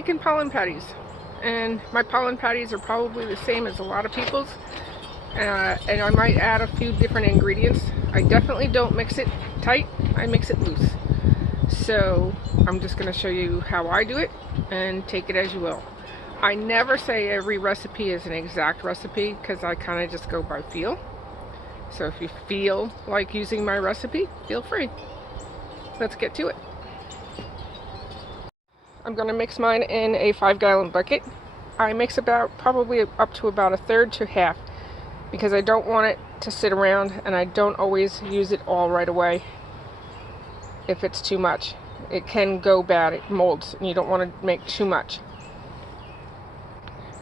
making pollen patties, and my pollen patties are probably the same as a lot of people's, and I might add a few different ingredients. I definitely don't mix it tight, I mix it loose. So I'm just going to show you how I do it and take it as you will. I never say every recipe is an exact recipe because I kind of just go by feel. So if you feel like using my recipe, feel free. Let's get to it. I'm going to mix mine in a 5-gallon bucket. I mix probably up to about a third to half because I don't want it to sit around, and I don't always use it all right away. If it's too much, it can go bad, it molds, and you don't want to make too much.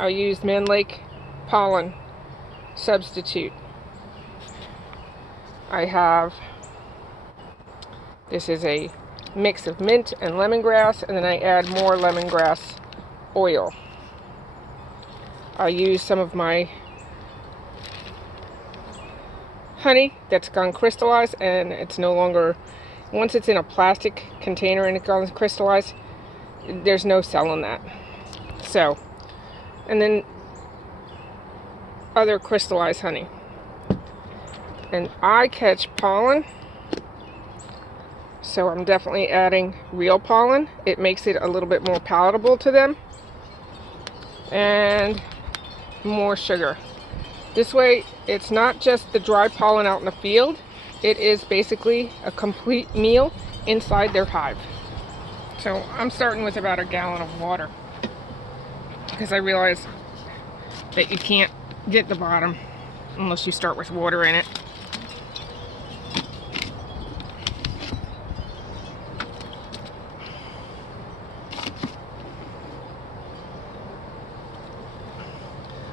I use Man Lake pollen substitute. This is a mix of mint and lemongrass, and then I add more lemongrass oil. I use some of my honey that's gone crystallized, and it's no longer, once it's in a plastic container and it goes crystallized, there's no selling that. So, and then other crystallized honey. And I catch pollen, so I'm definitely adding real pollen. It makes it a little bit more palatable to them. And more sugar. This way, it's not just the dry pollen out in the field. It is basically a complete meal inside their hive. So I'm starting with about a gallon of water because I realize that you can't get the bottom unless you start with water in it.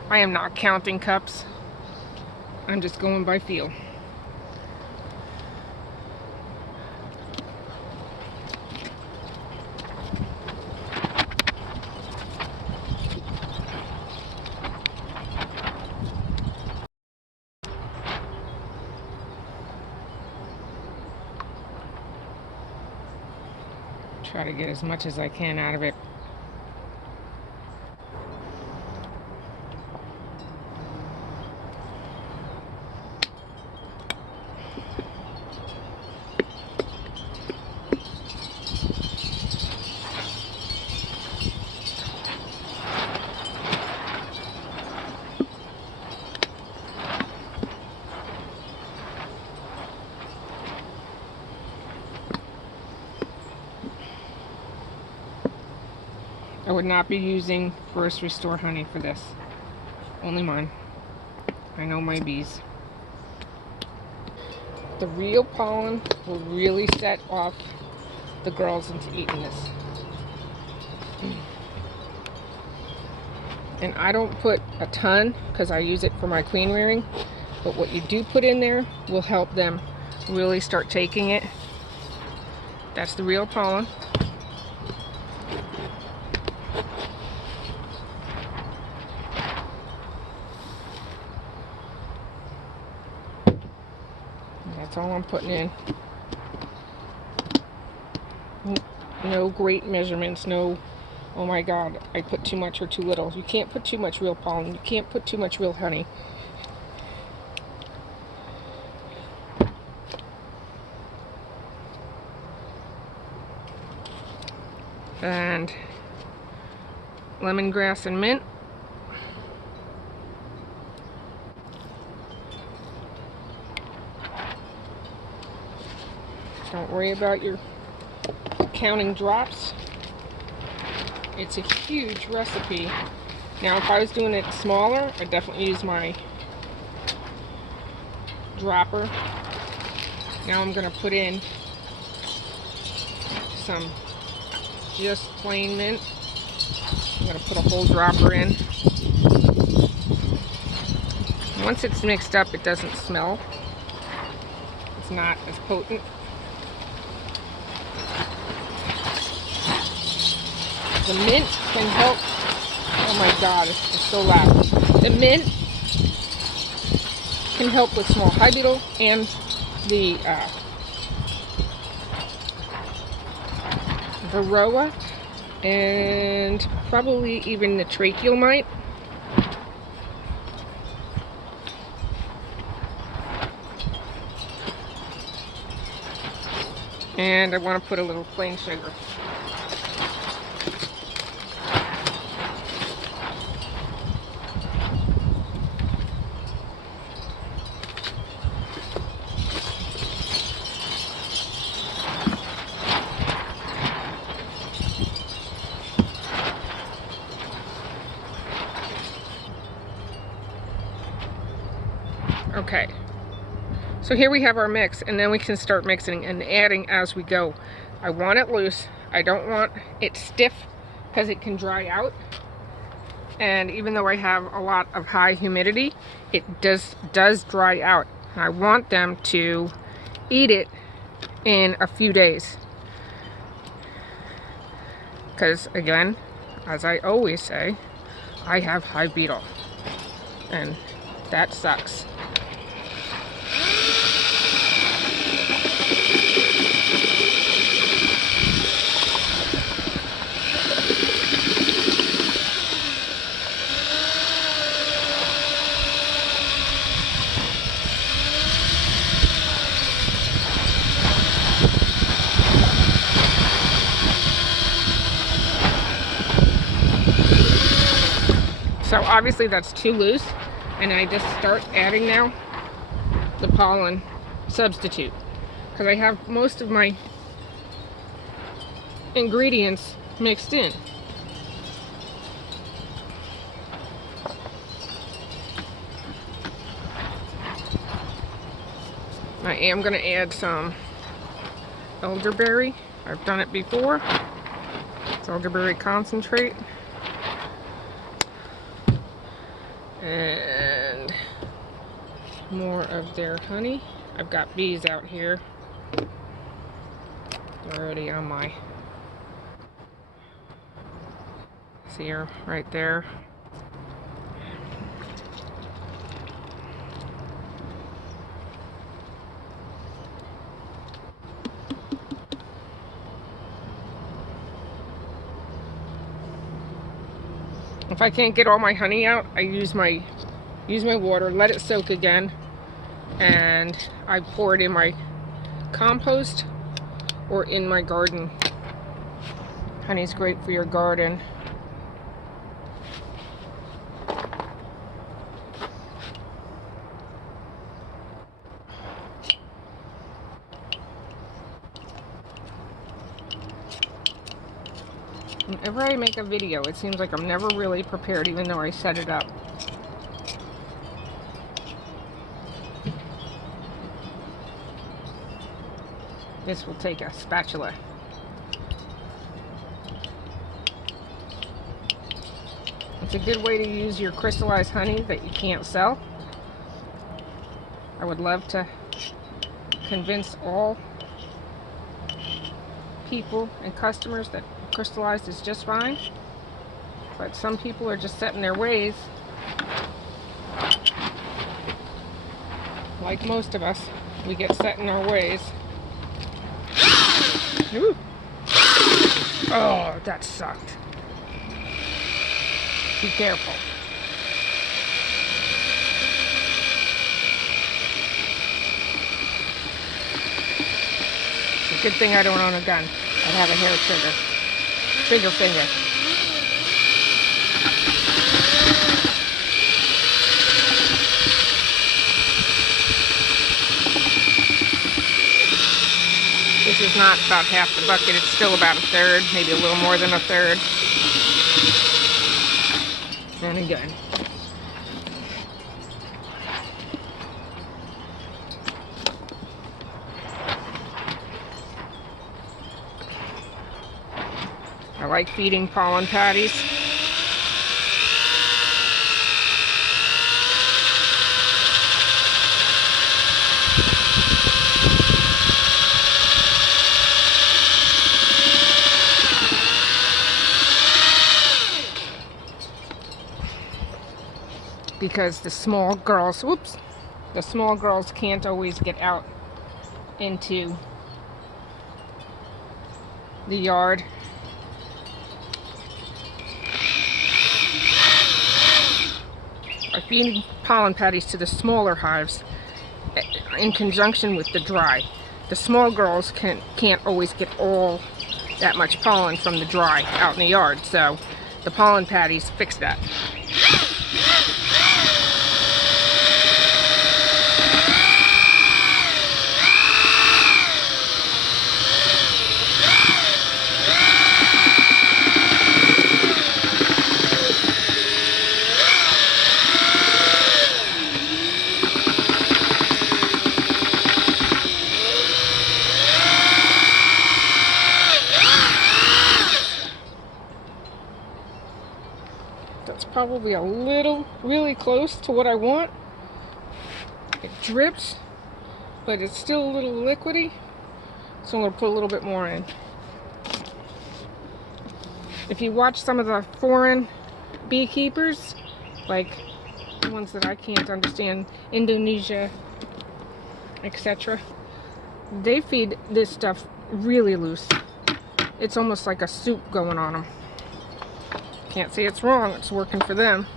I am not counting cups. I'm just going by feel. Try to get as much as I can out of it. I would not be using First Restore honey for this. Only mine. I know my bees. The real pollen will really set off the girls into eating this. And I don't put a ton because I use it for my queen rearing, but what you do put in there will help them really start taking it. That's the real pollen. That's all I'm putting in. No great measurements, no, oh my god, I put too much or too little. You can't put too much real pollen. You can't put too much real honey. And lemongrass and mint. Don't worry about your counting drops. It's a huge recipe. Now, if I was doing it smaller, I'd definitely use my dropper. Now I'm going to put in some just plain mint. I'm going to put a whole dropper in. Once it's mixed up, it doesn't smell. It's not as potent. The mint can help. Oh my god, it's so loud. The mint can help with small hive beetle and the varroa and probably even the tracheal mite. And I want to put a little plain sugar. Okay, so here we have our mix, and then we can start mixing and adding as we go. I want it loose. I don't want it stiff because it can dry out. And even though I have a lot of high humidity, it does dry out. And I want them to eat it in a few days. Because again, as I always say, I have high beetle. And that sucks. So obviously that's too loose, and I just start adding now the pollen substitute, because I have most of my ingredients mixed in. I am going to add some elderberry. I've done it before. It's elderberry concentrate. And more of their honey. I've got bees out here. They're already on my... See her right there. If I can't get all my honey out, I use my water, let it soak again, and I pour it in my compost or in my garden. Honey's great for your garden. Whenever I make a video, it seems like I'm never really prepared, even though I set it up. This will take a spatula. It's a good way to use your crystallized honey that you can't sell. I would love to convince all people and customers that crystallized is just fine, but some people are just set in their ways, like most of us. We get set in our ways. Ooh. Oh, that sucked. Be careful. It's a good thing I don't own a gun. I'd have a hair trigger. Trigger finger. This is not about half the bucket, it's still about a third, maybe a little more than a third. And again. I like feeding pollen patties. Because the small girls, whoops, the small girls can't always get out into the yard by feeding pollen patties to the smaller hives in conjunction with the dry. The small girls can't always get all that much pollen from the dry out in the yard, so the pollen patties fix that. That's probably a little, really close to what I want. It drips, but it's still a little liquidy, so I'm going to put a little bit more in. If you watch some of the foreign beekeepers, like the ones that I can't understand, Indonesia, etc., they feed this stuff really loose. It's almost like a soup going on them. Can't say it's wrong, it's working for them.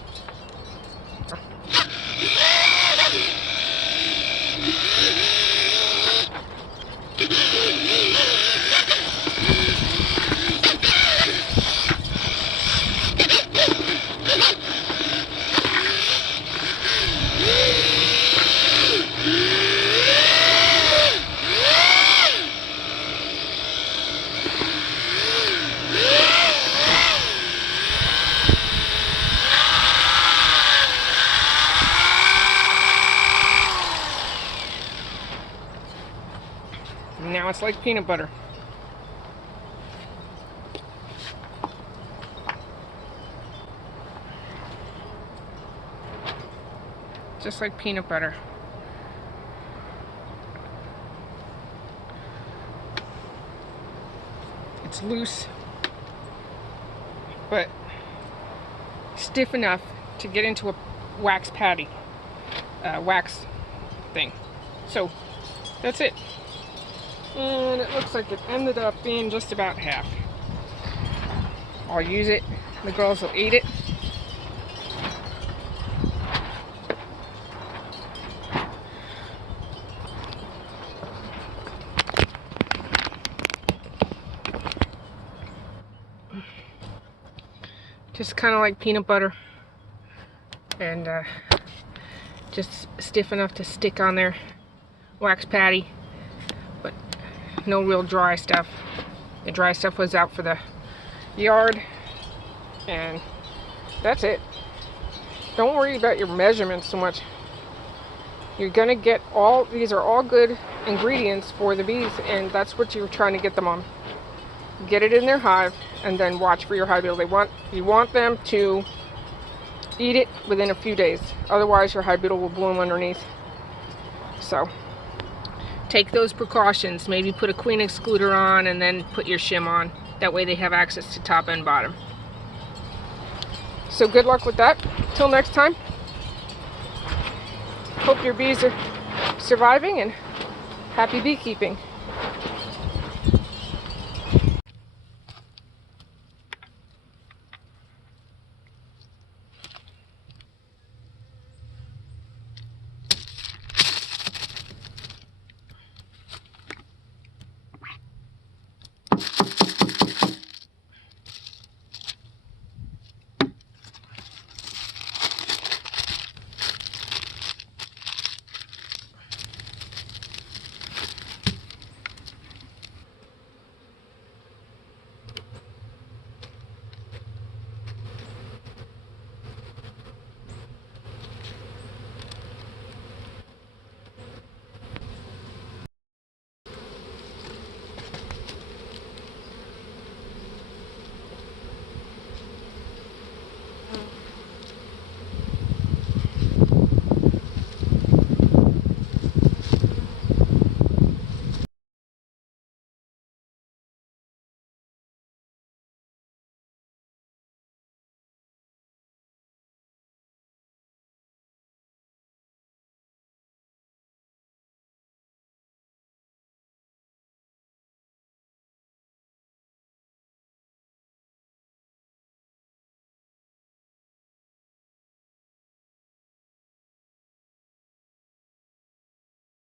Now it's like peanut butter. Just like peanut butter. It's loose, but stiff enough to get into a wax patty, wax thing. So that's it. And it looks like it ended up being just about half. I'll use it. The girls will eat it. Just kind of like peanut butter. And just stiff enough to stick on their wax patty. But no real dry stuff. The dry stuff was out for the yard, and that's it. Don't worry about your measurements so much. You're gonna get all, these are all good ingredients for the bees, and that's what you're trying to get them on. Get it in their hive, and then watch for your hive beetle. You want them to eat it within a few days. Otherwise, your hive beetle will bloom underneath. So take those precautions. Maybe put a queen excluder on and then put your shim on. That way they have access to top and bottom. So good luck with that. Till next time. Hope your bees are surviving, and happy beekeeping.